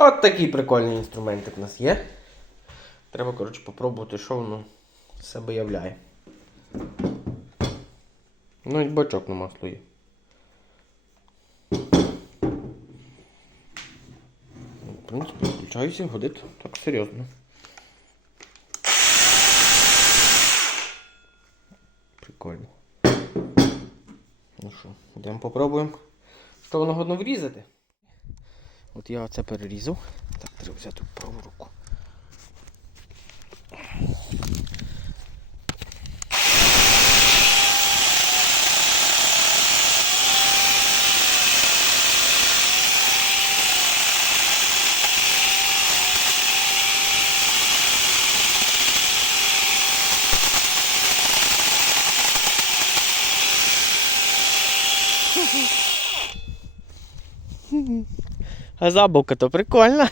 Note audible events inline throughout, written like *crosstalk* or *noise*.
От такий прикольний інструментик у нас є. Треба, коротше, попробувати, що воно себе являє. Ну і бачок на масло є. В принципі, включаюся, годить так серйозно. Прикольно. Ну що, йдемо попробуємо. Що воно годно врізати? От я оце перерізав. Так, треба взяти праву руку. А забавка то прикольна.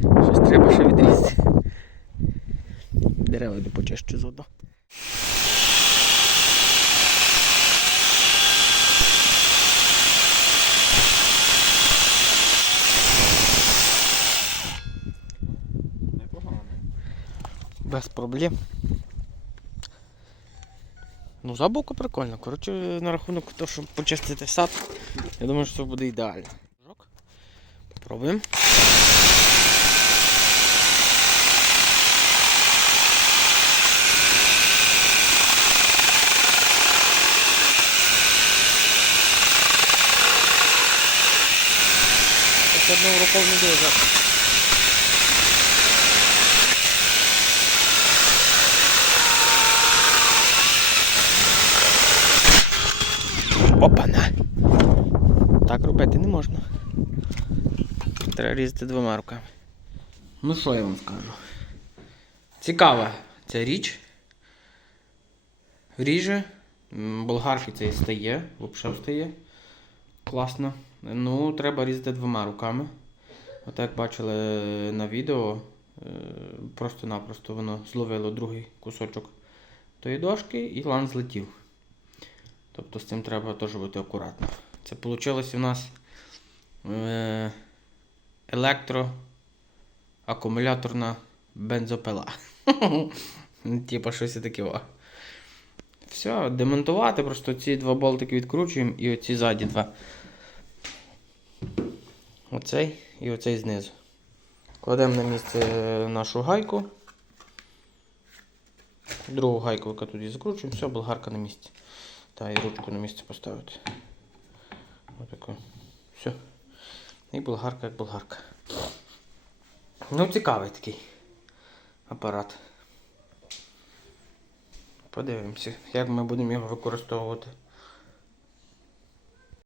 Щось треба ще відрізати. Дерева не почищу зодно. Непогано. Без проблем. Ну, забавка прикольна. Коротше, на рахунок того, щоб почистити сад, я думаю, що це буде ідеально. Попробуємо. Одного рукою не дуже. Опана. Так робити не можна. Треба різати двома руками. Ну що я вам скажу? Цікава ця річ. Ріже. Болгарки це і стає, взагалі встає. Класно. Ну, треба різати двома руками. От як бачили на відео, е, просто-напросто воно зловило другий кусочок тої дошки і лан злетів. Тобто з цим треба теж бути акуратно. Це вийшло у нас е, електроакумуляторна бензопила. *laughs* Типа щось таке. Все, демонтувати, просто ці два болтики відкручуємо і оці ззаді два. Оцей і оцей знизу. Кладемо на місце нашу гайку. Другу гайку, яка тут закручуємо, все, болгарка на місці. Та і ручку на місце поставити. Отако. Все. І болгарка як болгарка. Ну, цікавий такий апарат. Подивимося, як ми будемо його використовувати.